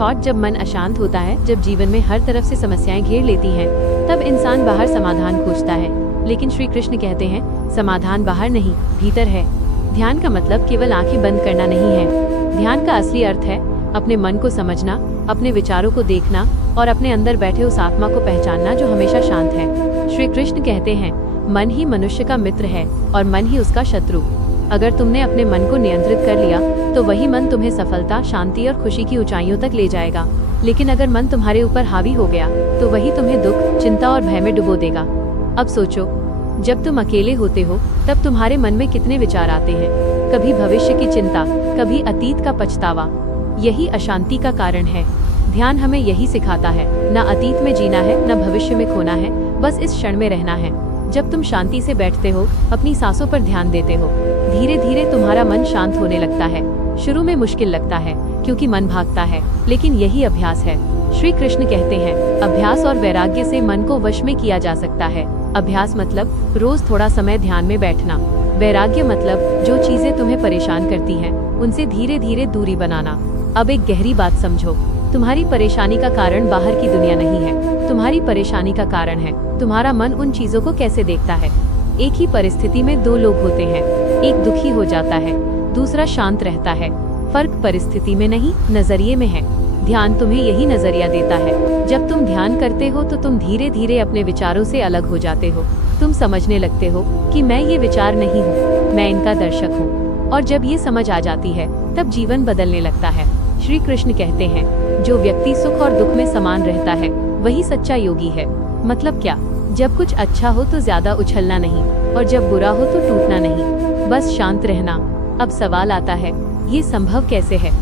Thought जब मन अशांत होता है, जब जीवन में हर तरफ से समस्याएं घेर लेती हैं, तब इंसान बाहर समाधान खोजता है। लेकिन श्री कृष्ण कहते हैं समाधान बाहर नहीं, भीतर है। ध्यान का मतलब केवल आंखें बंद करना नहीं है। ध्यान का असली अर्थ है अपने मन को समझना, अपने विचारों को देखना और अपने अंदर बैठे उस आत्मा को पहचानना जो हमेशा शांत है। श्री कृष्ण कहते हैं मन ही मनुष्य का मित्र है और मन ही उसका शत्रु। अगर तुमने अपने मन को नियंत्रित कर लिया तो वही मन तुम्हें सफलता, शांति और खुशी की ऊंचाइयों तक ले जाएगा। लेकिन अगर मन तुम्हारे ऊपर हावी हो गया तो वही तुम्हें दुख, चिंता और भय में डुबो देगा। अब सोचो, जब तुम अकेले होते हो तब तुम्हारे मन में कितने विचार आते हैं। कभी भविष्य की चिंता, कभी अतीत का पछतावा। यही अशांति का कारण है। ध्यान हमें यही सिखाता है, न अतीत में जीना है, न भविष्य में खोना है, बस इस क्षण में रहना है। जब तुम शांति से बैठते हो, अपनी सांसों पर ध्यान देते हो, धीरे धीरे तुम्हारा मन शांत होने लगता है। शुरू में मुश्किल लगता है क्योंकि मन भागता है, लेकिन यही अभ्यास है। श्री कृष्ण कहते हैं अभ्यास और वैराग्य से मन को वश में किया जा सकता है। अभ्यास मतलब रोज थोड़ा समय ध्यान में बैठना। वैराग्य मतलब जो चीजें तुम्हें परेशान करती हैं, उनसे धीरे धीरे दूरी बनाना। अब एक गहरी बात समझो, तुम्हारी परेशानी का कारण बाहर की दुनिया नहीं है, तुम्हारी परेशानी का कारण है तुम्हारा मन उन चीजों को कैसे देखता है। एक ही परिस्थिति में दो लोग होते हैं, एक दुखी हो जाता है, दूसरा शांत रहता है। फर्क परिस्थिति में नहीं, नजरिए में है। ध्यान तुम्हें यही नजरिया देता है। जब तुम ध्यान करते हो तो तुम धीरे धीरे अपने विचारों से अलग हो जाते हो। तुम समझने लगते हो कि मैं ये विचार नहीं हूँ, मैं इनका दर्शक हूँ। और जब ये समझ आ जाती है तब जीवन बदलने लगता है। श्री कृष्ण कहते हैं जो व्यक्ति सुख और दुख में समान रहता है वही सच्चा योगी है। मतलब क्या? जब कुछ अच्छा हो तो ज्यादा उछलना नहीं, और जब बुरा हो तो टूटना नहीं, बस शांत रहना। अब सवाल आता है ये संभव कैसे है?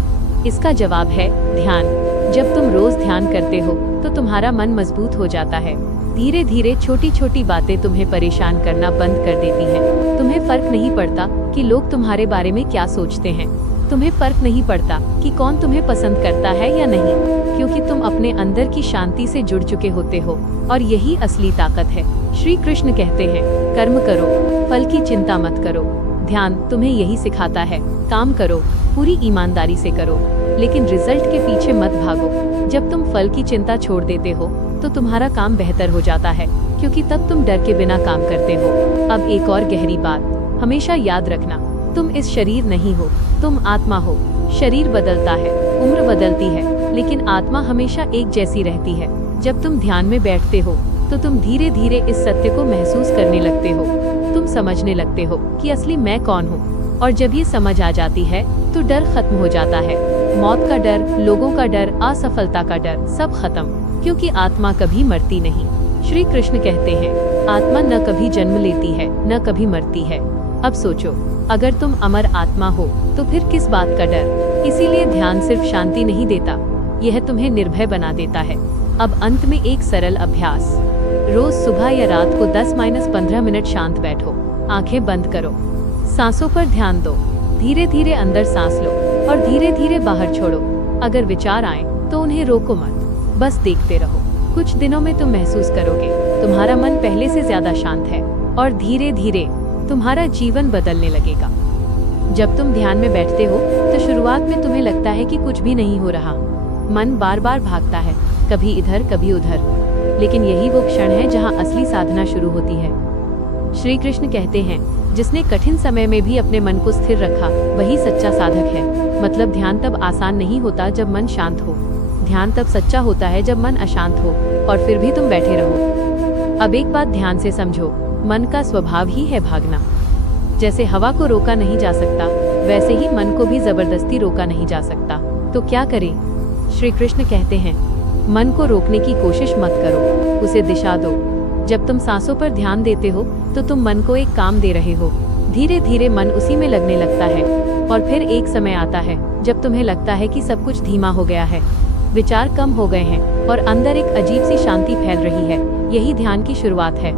इसका जवाब है ध्यान। जब तुम रोज ध्यान करते हो तो तुम्हारा मन मजबूत हो जाता है। धीरे धीरे छोटी छोटी बातें तुम्हें परेशान करना बंद कर देती हैं। तुम्हें फर्क नहीं पड़ता कि लोग तुम्हारे बारे में क्या सोचते हैं। तुम्हें फर्क नहीं पड़ता कि कौन तुम्हें पसंद करता है या नहीं, क्योंकि तुम अपने अंदर की शांति से जुड़ चुके होते हो। और यही असली ताकत है। श्री कृष्ण कहते हैं कर्म करो, फल की चिंता मत करो। ध्यान तुम्हें यही सिखाता है काम करो, पूरी ईमानदारी से करो, लेकिन रिजल्ट के पीछे मत भागो। जब तुम फल की चिंता छोड़ देते हो तो तुम्हारा काम बेहतर हो जाता है, क्योंकि तब तुम डर के बिना काम करते हो। अब एक और गहरी बात हमेशा याद रखना, तुम इस शरीर नहीं हो, तुम आत्मा हो। शरीर बदलता है, उम्र बदलती है, लेकिन आत्मा हमेशा एक जैसी रहती है। जब तुम ध्यान में बैठते हो तो तुम धीरे धीरे इस सत्य को महसूस करने लगते हो। तुम समझने लगते हो कि असली मैं कौन हूँ। और जब ये समझ आ जाती है तो डर खत्म हो जाता है। मौत का डर, लोगों का डर, असफलता का डर, सब खत्म, क्योंकि आत्मा कभी मरती नहीं। श्री कृष्ण कहते हैं आत्मा न कभी जन्म लेती है, न कभी मरती है। अब सोचो, अगर तुम अमर आत्मा हो तो फिर किस बात का डर? इसीलिए ध्यान सिर्फ शांति नहीं देता, यह तुम्हें निर्भय बना देता है। अब अंत में एक सरल अभ्यास, रोज सुबह या रात को 10-15 मिनट शांत बैठो, आंखें बंद करो, सांसों पर ध्यान दो, धीरे धीरे अंदर सांस लो और धीरे धीरे बाहर छोड़ो। अगर विचार आए तो उन्हें रोको मत, बस देखते रहो। कुछ दिनों में तुम महसूस करोगे तुम्हारा मन पहले से ज्यादा शांत है और धीरे धीरे तुम्हारा जीवन बदलने लगेगा। जब तुम ध्यान में बैठते हो तो शुरुआत में तुम्हें लगता है कि कुछ भी नहीं हो रहा, मन बार बार भागता है, कभी इधर कभी उधर, लेकिन यही वो क्षण है जहाँ असली साधना शुरू होती है। श्री कृष्ण कहते हैं जिसने कठिन समय में भी अपने मन को स्थिर रखा वही सच्चा साधक है। मतलब ध्यान तब आसान नहीं होता जब मन शांत हो, ध्यान तब सच्चा होता है जब मन अशांत हो और फिर भी तुम बैठे रहो। अब एक बात ध्यान से समझो, मन का स्वभाव ही है भागना। जैसे हवा को रोका नहीं जा सकता, वैसे ही मन को भी जबरदस्ती रोका नहीं जा सकता। तो क्या करें? श्री कृष्ण कहते हैं मन को रोकने की कोशिश मत करो, उसे दिशा दो। जब तुम सांसों पर ध्यान देते हो तो तुम मन को एक काम दे रहे हो। धीरे धीरे मन उसी में लगने लगता है और फिर एक समय आता है जब तुम्हें लगता है कि सब कुछ धीमा हो गया है, विचार कम हो गए हैं और अंदर एक अजीब सी शांति फैल रही है। यही ध्यान की शुरुआत है।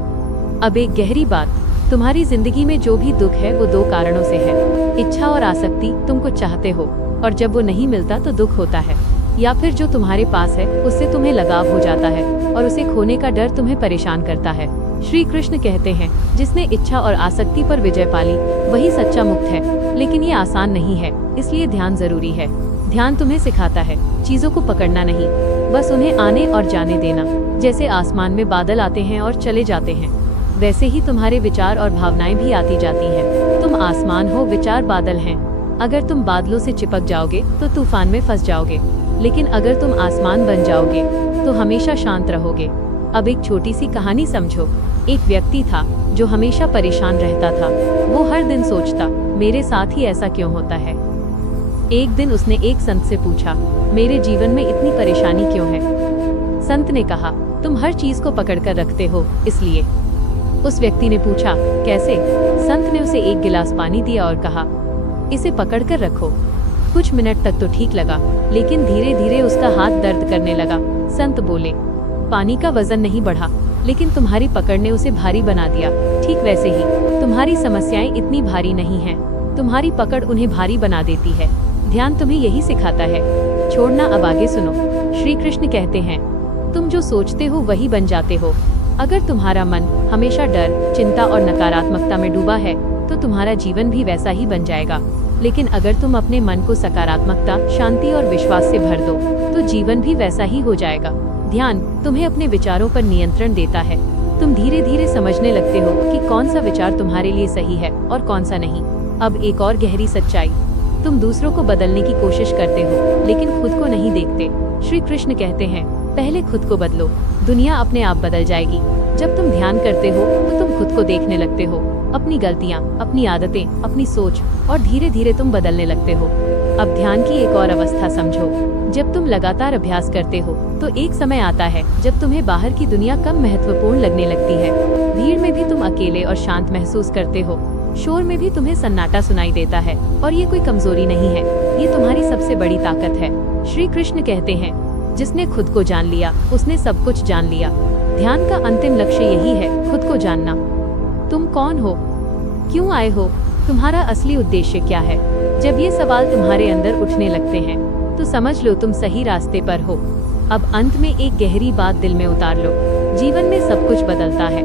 अब एक गहरी बात, तुम्हारी जिंदगी में जो भी दुख है वो दो कारणों से है। इच्छा और आसक्ति, तुम कुछ चाहते हो और जब वो नहीं मिलता तो दुख होता है, या फिर जो तुम्हारे पास है उससे तुम्हें लगाव हो जाता है और उसे खोने का डर तुम्हें परेशान करता है। श्री कृष्ण कहते हैं, जिसने इच्छा और आसक्ति पर विजय पाली वही सच्चा मुक्त है। लेकिन ये आसान नहीं है, इसलिए ध्यान जरूरी है। ध्यान तुम्हें सिखाता है चीजों को पकड़ना नहीं, बस उन्हें आने और जाने देना। जैसे आसमान में बादल आते हैं और चले जाते हैं, वैसे ही तुम्हारे विचार और भावनाएं भी आती जाती हैं। तुम आसमान हो, विचार बादल हैं। अगर तुम बादलों से चिपक जाओगे तो तूफान में फंस जाओगे, लेकिन अगर तुम आसमान बन जाओगे तो हमेशा शांत रहोगे। अब एक छोटी सी कहानी समझो। एक व्यक्ति था जो हमेशा परेशान रहता था। वो हर दिन सोचता, मेरे साथ ही ऐसा क्यों होता है। एक दिन उसने एक संत से पूछा, मेरे जीवन में इतनी परेशानी क्यों है। संत ने कहा, तुम हर चीज को पकड़ कर रखते हो, इसलिए। उस व्यक्ति ने पूछा, कैसे। संत ने उसे एक गिलास पानी दिया और कहा, इसे पकड़ कर रखो। कुछ मिनट तक तो ठीक लगा, लेकिन धीरे धीरे उसका हाथ दर्द करने लगा। संत बोले, पानी का वजन नहीं बढ़ा, लेकिन तुम्हारी पकड़ ने उसे भारी बना दिया। ठीक वैसे ही तुम्हारी समस्याएं इतनी भारी नहीं हैं, तुम्हारी पकड़ उन्हें भारी बना देती है। ध्यान तुम्हें यही सिखाता है। छोड़ना। अब आगे सुनो। श्री कृष्ण कहते हैं, तुम जो सोचते हो वही बन जाते हो। अगर तुम्हारा मन हमेशा डर, चिंता और नकारात्मकता में डूबा है तो तुम्हारा जीवन भी वैसा ही बन जाएगा। लेकिन अगर तुम अपने मन को सकारात्मकता, शांति और विश्वास से भर दो तो जीवन भी वैसा ही हो जाएगा। ध्यान तुम्हें अपने विचारों पर नियंत्रण देता है। तुम धीरे धीरे समझने लगते हो कि कौन सा विचार तुम्हारे लिए सही है और कौन सा नहीं। अब एक और गहरी सच्चाई, तुम दूसरों को बदलने की कोशिश करते हो, लेकिन खुद को नहीं देखते। श्री कृष्ण कहते हैं, पहले खुद को बदलो, दुनिया अपने आप बदल जाएगी। जब तुम ध्यान करते हो तो तुम खुद को देखने लगते हो, अपनी गलतियाँ, अपनी आदतें, अपनी सोच, और धीरे धीरे तुम बदलने लगते हो। अब ध्यान की एक और अवस्था समझो। जब तुम लगातार अभ्यास करते हो तो एक समय आता है जब तुम्हें बाहर की दुनिया कम महत्वपूर्ण लगने लगती है। भीड़ में भी तुम अकेले और शांत महसूस करते हो, शोर में भी तुम्हें सन्नाटा सुनाई देता है। और ये कोई कमजोरी नहीं है, ये तुम्हारी सबसे बड़ी ताकत है। श्री कृष्ण कहते हैं, जिसने खुद को जान लिया उसने सब कुछ जान लिया। ध्यान का अंतिम लक्ष्य यही है, खुद को जानना। तुम कौन हो, क्यों आए हो, तुम्हारा असली उद्देश्य क्या है। जब ये सवाल तुम्हारे अंदर उठने लगते हैं तो समझ लो तुम सही रास्ते पर हो। अब अंत में एक गहरी बात दिल में उतार लो। जीवन में सब कुछ बदलता है,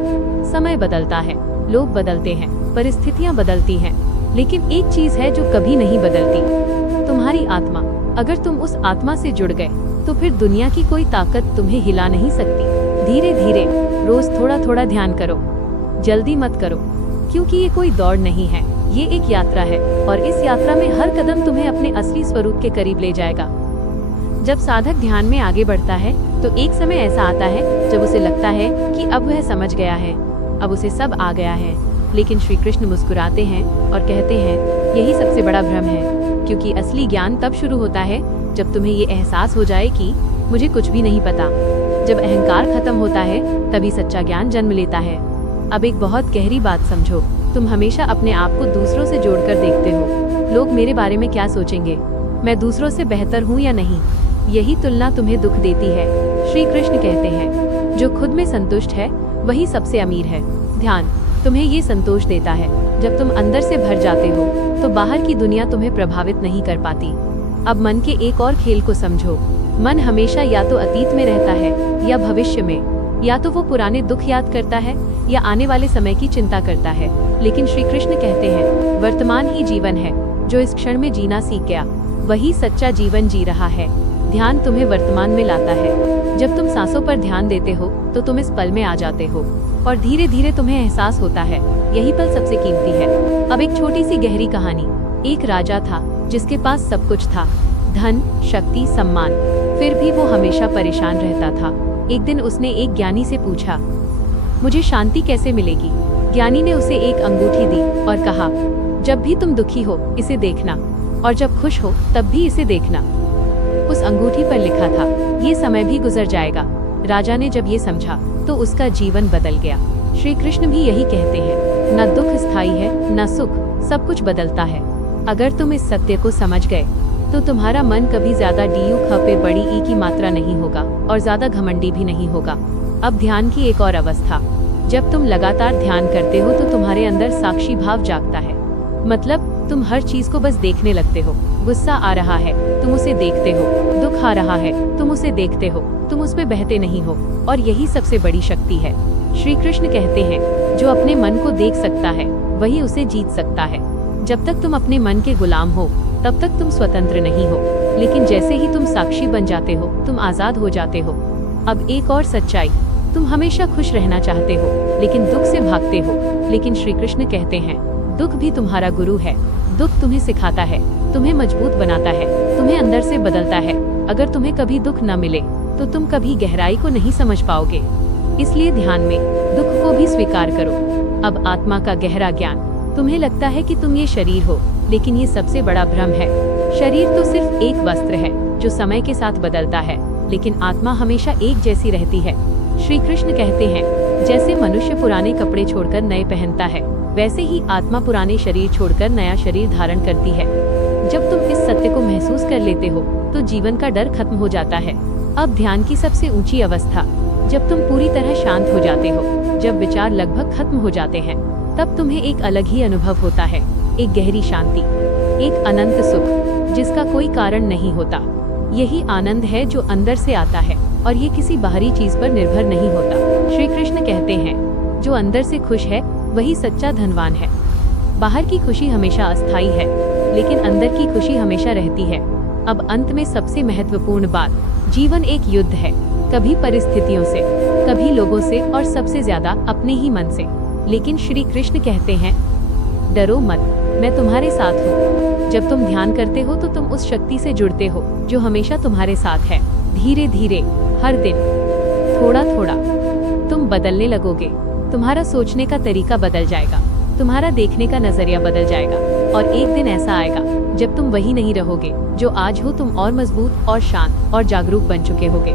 समय बदलता है, लोग बदलते हैं, परिस्थितियां बदलती हैं, लेकिन एक चीज है जो कभी नहीं बदलती, तुम्हारी आत्मा। अगर तुम उस आत्मा से जुड़ गए तो फिर दुनिया की कोई ताकत तुम्हें हिला नहीं सकती। धीरे धीरे रोज थोड़ा थोड़ा ध्यान करो, जल्दी मत करो, क्योंकि ये कोई दौड़ नहीं है, ये एक यात्रा है। और इस यात्रा में हर कदम तुम्हें अपने असली स्वरूप के करीब ले जाएगा। जब साधक ध्यान में आगे बढ़ता है तो एक समय ऐसा आता है जब उसे लगता है कि अब वह समझ गया है, अब उसे सब आ गया है। लेकिन श्री कृष्ण मुस्कुराते हैं और कहते हैं, यही सबसे बड़ा भ्रम है, क्योंकि असली ज्ञान तब शुरू होता है जब तुम्हें ये एहसास हो जाए कि मुझे कुछ भी नहीं पता। जब अहंकार खत्म होता है तभी सच्चा ज्ञान जन्म लेता है। अब एक बहुत गहरी बात समझो, तुम हमेशा अपने आप को दूसरों से जोड़कर देखते हो। लोग मेरे बारे में क्या सोचेंगे, मैं दूसरों से बेहतर हूँ या नहीं, यही तुलना तुम्हें दुख देती है। श्री कृष्ण कहते हैं, जो खुद में संतुष्ट है वही सबसे अमीर है। ध्यान तुम्हें ये संतोष देता है। जब तुम अंदर से भर जाते हो तो बाहर की दुनिया तुम्हें प्रभावित नहीं कर पाती। अब मन के एक और खेल को समझो। मन हमेशा या तो अतीत में रहता है या भविष्य में, या तो वो पुराने दुख याद करता है या आने वाले समय की चिंता करता है। लेकिन श्री कृष्ण कहते हैं, वर्तमान ही जीवन है। जो इस क्षण में जीना सीख गया वही सच्चा जीवन जी रहा है। ध्यान तुम्हें वर्तमान में लाता है। जब तुम सांसों पर ध्यान देते हो तो तुम इस पल में आ जाते हो और धीरे धीरे तुम्हें एहसास होता है यही पल सबसे कीमती है। अब एक छोटी सी गहरी कहानी। एक राजा था जिसके पास सब कुछ था, धन, शक्ति, सम्मान, फिर भी वो हमेशा परेशान रहता था। एक दिन उसने एक ज्ञानी से पूछा, मुझे शांति कैसे मिलेगी। ज्ञानी ने उसे एक अंगूठी दी और कहा, जब भी तुम दुखी हो इसे देखना, और जब खुश हो तब भी इसे देखना। उस अंगूठी पर लिखा था, ये समय भी गुजर जाएगा। राजा ने जब ये समझा तो उसका जीवन बदल गया। श्री कृष्ण भी यही कहते हैं, न दुख स्थायी है न सुख, सब कुछ बदलता है। अगर तुम इस सत्य को समझ गए तो तुम्हारा मन कभी ज्यादा डीयू खपे बड़ी ई की मात्रा नहीं होगा और ज्यादा घमंडी भी नहीं होगा। अब ध्यान की एक और अवस्था। जब तुम लगातार ध्यान करते हो तो तुम्हारे अंदर साक्षी भाव जागता है। मतलब तुम हर चीज को बस देखने लगते हो। गुस्सा आ रहा है तुम उसे देखते हो, दुख आ रहा है तुम उसे देखते हो, तुम उस पे बहते नहीं हो। और यही सबसे बड़ी शक्ति है। श्री कृष्ण कहते हैं, जो अपने मन को देख सकता है वही उसे जीत सकता है। जब तक तुम अपने मन के गुलाम हो तब तक तुम स्वतंत्र नहीं हो, लेकिन जैसे ही तुम साक्षी बन जाते हो तुम आजाद हो जाते हो। अब एक और सच्चाई, तुम हमेशा खुश रहना चाहते हो लेकिन दुख से भागते हो। लेकिन श्री कृष्ण कहते हैं, दुख भी तुम्हारा गुरु है। दुख तुम्हें सिखाता है, तुम्हें मजबूत बनाता है, तुम्हें अंदर से बदलता है। अगर तुम्हें कभी दुख न मिले तो तुम कभी गहराई को नहीं समझ पाओगे। इसलिए ध्यान में दुख को भी स्वीकार करो। अब आत्मा का गहरा ज्ञान, तुम्हें लगता है कि तुम ये शरीर हो, लेकिन ये सबसे बड़ा भ्रम है। शरीर तो सिर्फ एक वस्त्र है जो समय के साथ बदलता है, लेकिन आत्मा हमेशा एक जैसी रहती है। श्री कृष्ण कहते हैं, जैसे मनुष्य पुराने कपड़े छोड़कर नए पहनता है, वैसे ही आत्मा पुराने शरीर छोड़कर नया शरीर धारण करती है। जब तुम इस सत्य को महसूस कर लेते हो तो जीवन का डर खत्म हो जाता है। अब ध्यान की सबसे ऊंची अवस्था, जब तुम पूरी तरह शांत हो जाते हो, जब विचार लगभग खत्म हो जाते हैं, तब तुम्हें एक अलग ही अनुभव होता है। एक गहरी शांति, एक अनंत सुख जिसका कोई कारण नहीं होता। यही आनंद है जो अंदर से आता है और ये किसी बाहरी चीज पर निर्भर नहीं होता। श्री कृष्ण कहते हैं, जो अंदर से खुश है वही सच्चा धनवान है। बाहर की खुशी हमेशा अस्थायी है, लेकिन अंदर की खुशी हमेशा रहती है। अब अंत में सबसे महत्वपूर्ण बात, जीवन एक युद्ध है, कभी परिस्थितियों से, कभी लोगों से और सबसे ज्यादा अपने ही मन से। लेकिन श्री कृष्ण कहते हैं, डरो मत, मैं तुम्हारे साथ हूँ। जब तुम ध्यान करते हो तो तुम उस शक्ति से जुड़ते हो जो हमेशा तुम्हारे साथ है। धीरे धीरे, हर दिन, थोड़ा थोड़ा तुम बदलने लगोगे। तुम्हारा सोचने का तरीका बदल जाएगा, तुम्हारा देखने का नजरिया बदल जाएगा, और एक दिन ऐसा आएगा जब तुम वही नहीं रहोगे जो आज हो। तुम और मजबूत और शांत और जागरूक बन चुके होगे।